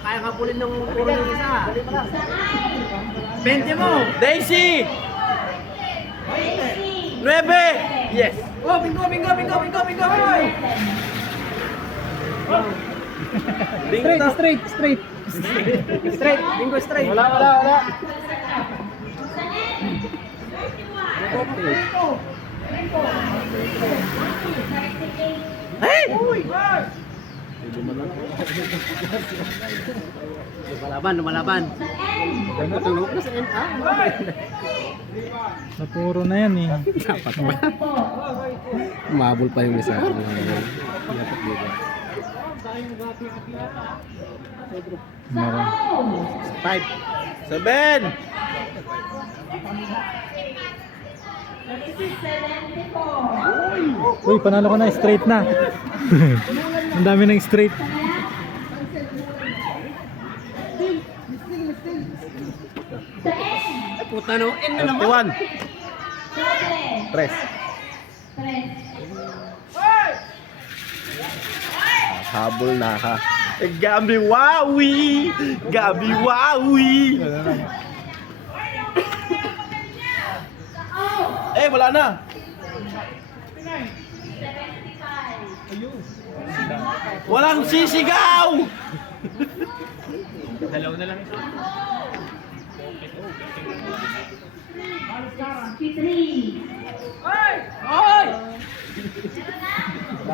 Kaya ka pulin ng puro ng isa. 20 mo. Daisy! 9! Yes! Oh, bingo. Hoy! Straight. Straight. Bingo straight. Wala. Hey! Lumalaban. Matulog na sa NA. Napuro na yan eh. Dapat ba? Umabol pa yung isa. Dapat dito. Meron. 5 7 Uy, panalo ka na, straight na. Ang dami ng straight. Puta no, N na naman. 31 Tres Habol na ka. Gabi Wawi! Wala na. Walang sisigaw! Dalaw na lang ito.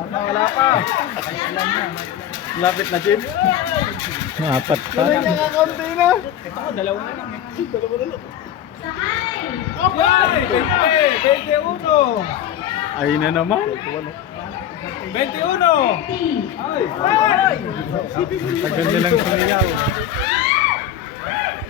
Wala pa. Lapit na, Jim. Apat pa. Nakakaunti na. Ito ko, dalaw na lang. Okay! 21! Ay na naman. 21! Tagal nilang sumiyaw.